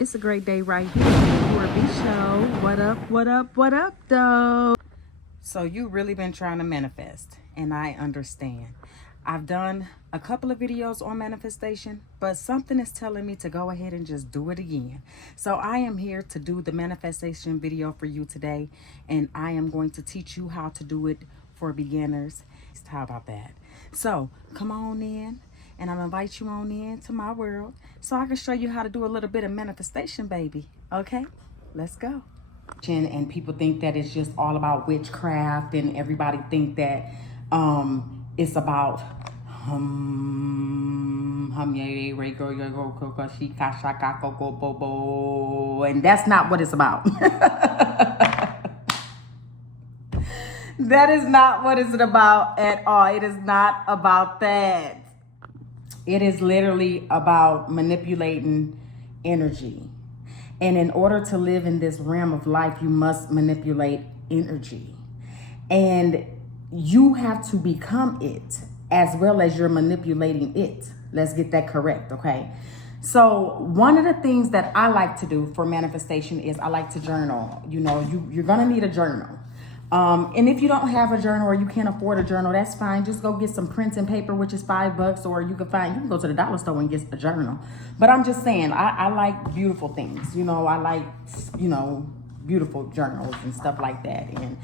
It's a great day right here on the CORA B Show. What up, what up, what up, though? So you really been trying to manifest, and I understand. I've done a couple of videos on manifestation, but something is telling me to go ahead and just do it again. So I am here to do the manifestation video for you today, and I am going to teach you how to do it for beginners. How about that? So come on in, and I'll invite you on in to my world so I can show you how to do a little bit of manifestation, baby. Okay, let's go. And people think that it's just all about witchcraft, and everybody think that it's about and that's not what it's about. That is not what it's about at all. It is not about that. It is literally about manipulating energy. And in order to live in this realm of life, you must manipulate energy. And you have to become it as well as you're manipulating it. Let's get that correct, okay? So one of the things that I like to do for manifestation is I like to journal. You know, you're gonna need a journal. And if you don't have a journal or you can't afford a journal, that's fine. Just go get some prints and paper, which is $5, or you can go to the dollar store and get a journal. But I'm just saying, I like beautiful things. You know, I like, beautiful journals and stuff like that. And,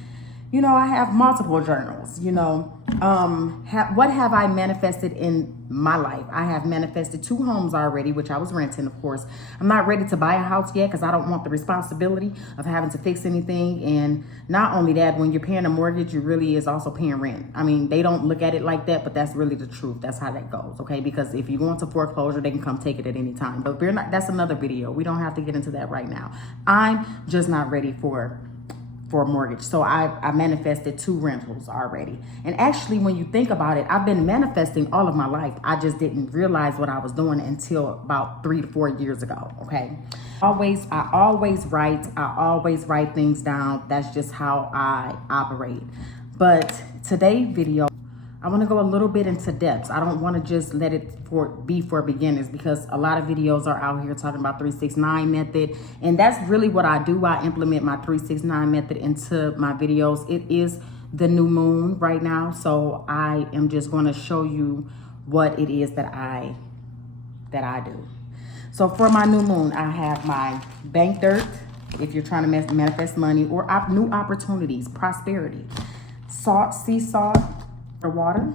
I have multiple journals, what have I manifested in my life? I have manifested 2 homes already, which I was renting, of course. I'm not ready to buy a house yet because I don't want the responsibility of having to fix anything. And not only that, when you're paying a mortgage, you really is also paying rent. I mean, they don't look at it like that, but that's really the truth. That's how that goes, okay? Because if you go into foreclosure, they can come take it at any time. But that's another video. We don't have to get into that right now. I'm just not ready for a mortgage. So I manifested 2 rentals already. And actually, when you think about it, I've been manifesting all of my life. I just didn't realize what I was doing until about 3 to 4 years ago, okay? I always write things down. That's just how I operate. But today's video, I want to go a little bit into depth. I don't want to just let it be for beginners, because a lot of videos are out here talking about 369 method. And that's really what I do. I implement my 369 method into my videos. It is the new moon right now. So I am just going to show you what it is that I do. So for my new moon, I have my bank dirt. If you're trying to manifest money or new opportunities, prosperity, salt, sea salt, for water.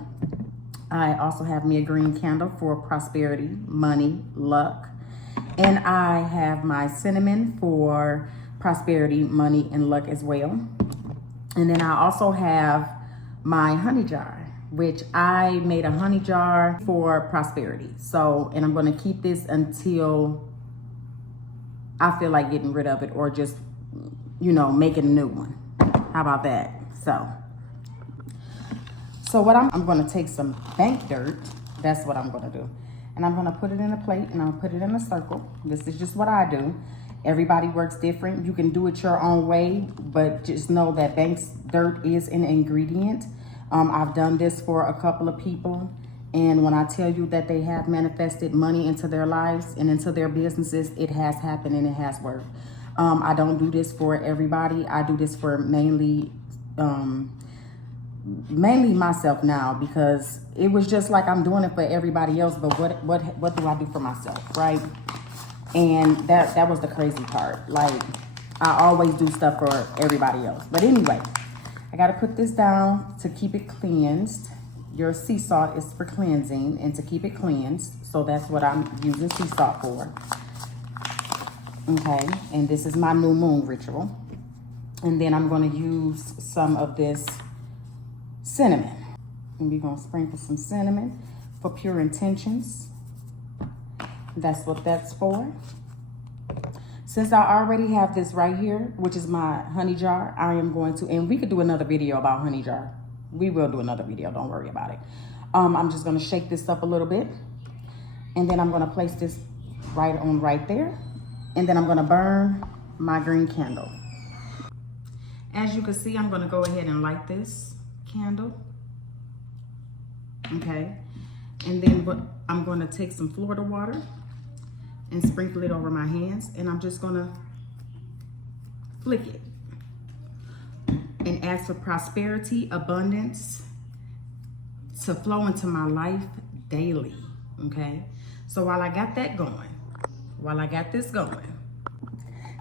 I also have me a green candle for prosperity, money, luck. And I have my cinnamon for prosperity, money, and luck as well. And then I also have my honey jar, which I made a honey jar for prosperity. So, and I'm going to keep this until I feel like getting rid of it, or just, making a new one. How about that? So what I'm going to take some bank dirt. That's what I'm going to do. And I'm going to put it in a plate, and I'll put it in a circle. This is just what I do. Everybody works different. You can do it your own way, but just know that bank dirt is an ingredient. I've done this for a couple of people. And when I tell you that they have manifested money into their lives and into their businesses, it has happened and it has worked. I don't do this for everybody. I do this for mainly myself now, because it was just like I'm doing it for everybody else, but what do I do for myself, right? And that was the crazy part. Like, I always do stuff for everybody else. But anyway, I got to put this down to keep it cleansed. Your sea salt is for cleansing and to keep it cleansed. So that's what I'm using sea salt for. Okay, and this is my new moon ritual. And then I'm going to use some of this cinnamon. And we're going to sprinkle some cinnamon for pure intentions. That's what that's for. Since I already have this right here, which is my honey jar, I am going to, and we could do another video about honey jar. We will do another video, don't worry about it. I'm just going to shake this up a little bit. And then I'm going to place this right there. And then I'm going to burn my green candle. As you can see, I'm going to go ahead and light this candle. Okay. And then I'm going to take some Florida water, and sprinkle it over my hands. And I'm just gonna flick it and ask for prosperity, abundance to flow into my life daily, okay? So while I got that going, while I got this going,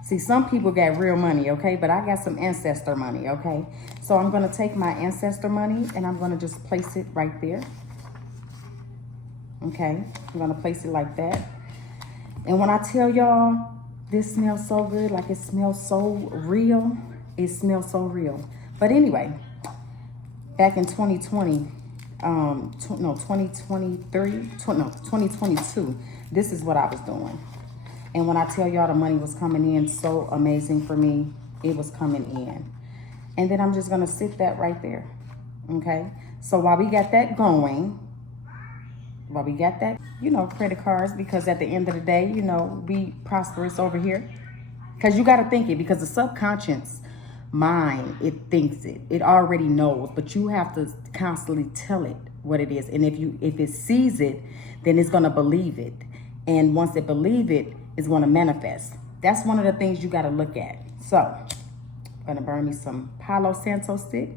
see, some people got real money, okay? But I got some ancestor money, okay? So I'm gonna take my ancestor money and I'm gonna just place it right there, okay? I'm gonna place it like that. And when I tell y'all, this smells so good, like it smells so real, it smells so real. But anyway, back in 2020, 2022, this is what I was doing. And when I tell y'all the money was coming in so amazing for me, it was coming in. And then I'm just gonna sit that right there, okay? So while we got that going, while we got that, credit cards, because at the end of the day, we prosperous over here. Because you gotta think it, because the subconscious mind, it thinks it. It already knows, but you have to constantly tell it what it is. And if it sees it, then it's gonna believe it. And once it believe it, it's gonna manifest. That's one of the things you gotta look at. So, I'm gonna burn me some Palo Santo stick,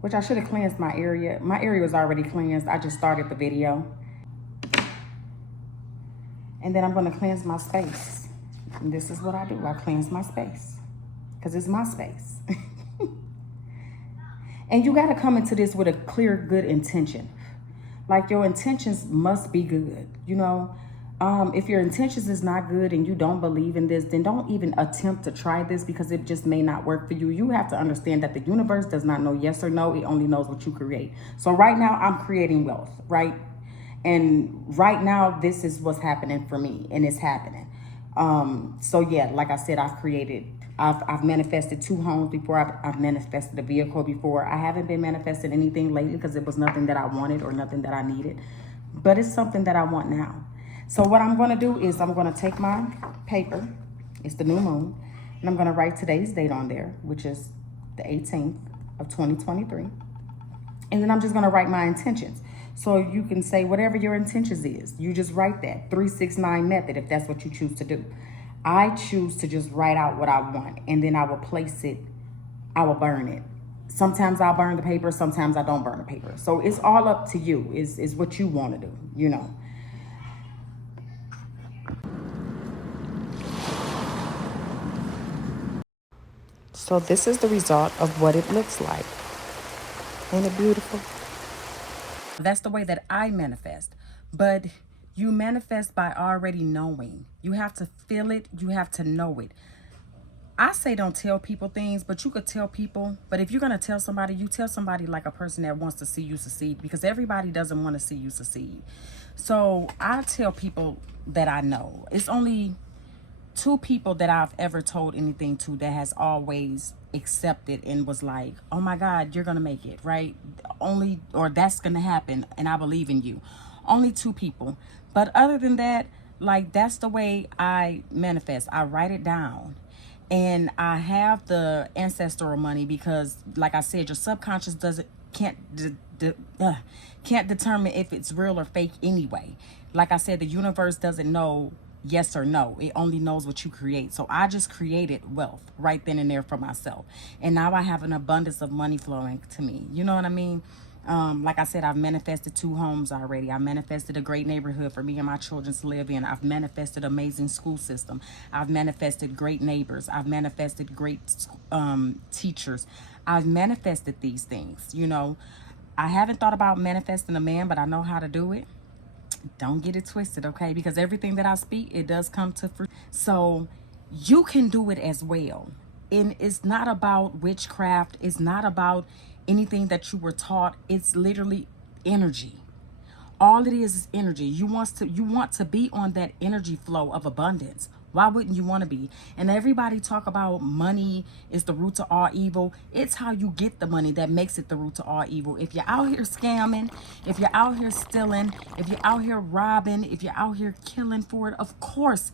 which I should have cleansed my area. My area was already cleansed. I just started the video. And then I'm gonna cleanse my space. And this is what I do. I cleanse my space because it's my space. And you gotta come into this with a clear, good intention. Like, your intentions must be good, If your intentions is not good and you don't believe in this, then don't even attempt to try this, because it just may not work for you. You have to understand that the universe does not know yes or no. It only knows what you create. So right now I'm creating wealth, right? And right now this is what's happening for me, and it's happening. So yeah, like I said, I've manifested 2 homes before. I've manifested a vehicle before. I haven't been manifesting anything lately because it was nothing that I wanted or nothing that I needed, but it's something that I want now. So what I'm going to do is I'm going to take my paper, it's the new moon, and I'm going to write today's date on there, which is the 18th of 2023. And then I'm just going to write my intentions. So you can say whatever your intentions is. You just write that 369 method if that's what you choose to do. I choose to just write out what I want, and then I will place it, I will burn it. Sometimes I'll burn the paper, sometimes I don't burn the paper. So it's all up to you, is what you want to do, So this is the result of what it looks like. Ain't it beautiful? That's the way that I manifest. But you manifest by already knowing. You have to feel it. You have to know it. I say don't tell people things, but you could tell people. But if you're going to tell somebody, you tell somebody like a person that wants to see you succeed, because everybody doesn't want to see you succeed. So I tell people that I know. It's only 2 people that I've ever told anything to that has always accepted and was like, oh my God, you're gonna make it, right? Or that's gonna happen, and I believe in you. Only 2 people. But other than that, like, that's the way I manifest. I write it down, and I have the ancestral money because, like I said, your subconscious can't determine if it's real or fake anyway. Like I said, the universe doesn't know yes or no. It only knows what you create. So I just created wealth right then and there for myself. And now I have an abundance of money flowing to me. You know what I mean? Like I said, I've manifested 2 homes already. I manifested a great neighborhood for me and my children to live in. I've manifested amazing school system. I've manifested great neighbors. I've manifested great teachers. I've manifested these things, I haven't thought about manifesting a man, but I know how to do it. Don't get it twisted, okay? Because everything that I speak, it does come to fruition. So you can do it as well. And it's not about witchcraft. It's not about anything that you were taught. It's literally energy. All it is energy. You want to be on that energy flow of abundance. Why wouldn't you want to be? And everybody talk about money is the root to all evil. It's how you get the money that makes it the root to all evil. If you're out here scamming, if you're out here stealing, if you're out here robbing, if you're out here killing for it, of course,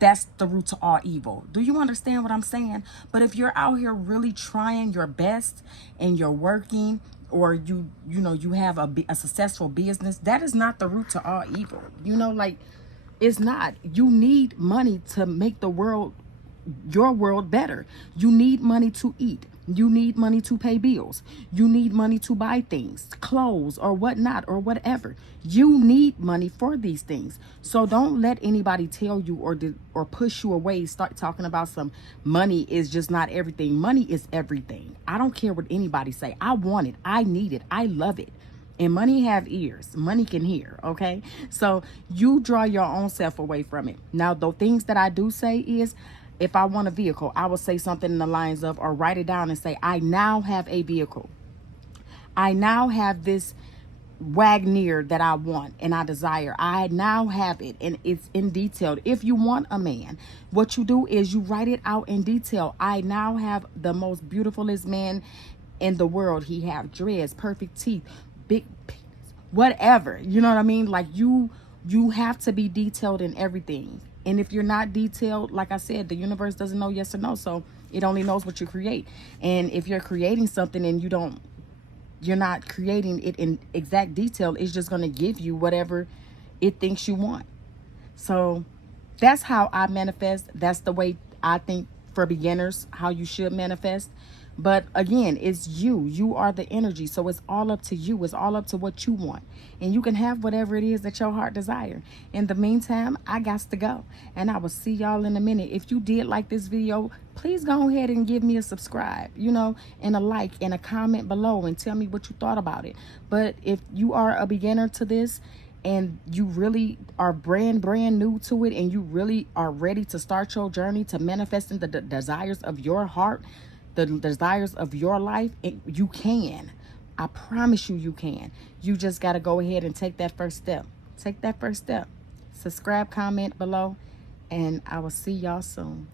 that's the root to all evil. Do you understand what I'm saying? But if you're out here really trying your best and you're working, or you have a successful business, that is not the root to all evil. It's not. You need money to make the world, your world, better. You need money to eat. You need money to pay bills. You need money to buy things, clothes or whatnot or whatever. You need money for these things. So don't let anybody tell you or push you away. Start talking about some money is just not everything. Money is everything. I don't care what anybody say. I want it. I need it. I love it. And money have ears. Money can hear, okay? So you draw your own self away from it. Now, the things that I do say is, if I want a vehicle, I will say something in the lines of, or write it down and say, I now have a vehicle. I now have this Wagner that I want and I desire. I now have it, and it's in detail. If you want a man, what you do is you write it out in detail. I now have the most beautifulest man in the world. He have dreads, perfect teeth, big penis, whatever. You know what I mean? Like you have to be detailed in everything. And if you're not detailed, like I said, the universe doesn't know yes or no. So it only knows what you create. And if you're creating something and you're not creating it in exact detail, it's just going to give you whatever it thinks you want. So that's how I manifest. That's the way I think for beginners, how you should manifest. But again, it's you. You are the energy. So it's all up to you. It's all up to what you want. And you can have whatever it is that your heart desire. In the meantime, I got to go. And I will see y'all in a minute. If you did like this video, please go ahead and give me a subscribe, and a like and a comment below and tell me what you thought about it. But if you are a beginner to this and you really are brand new to it, and you really are ready to start your journey to manifesting the desires of your heart, the desires of your life, you can. I promise you, you can. You just got to go ahead and take that first step. Take that first step. Subscribe, comment below, and I will see y'all soon.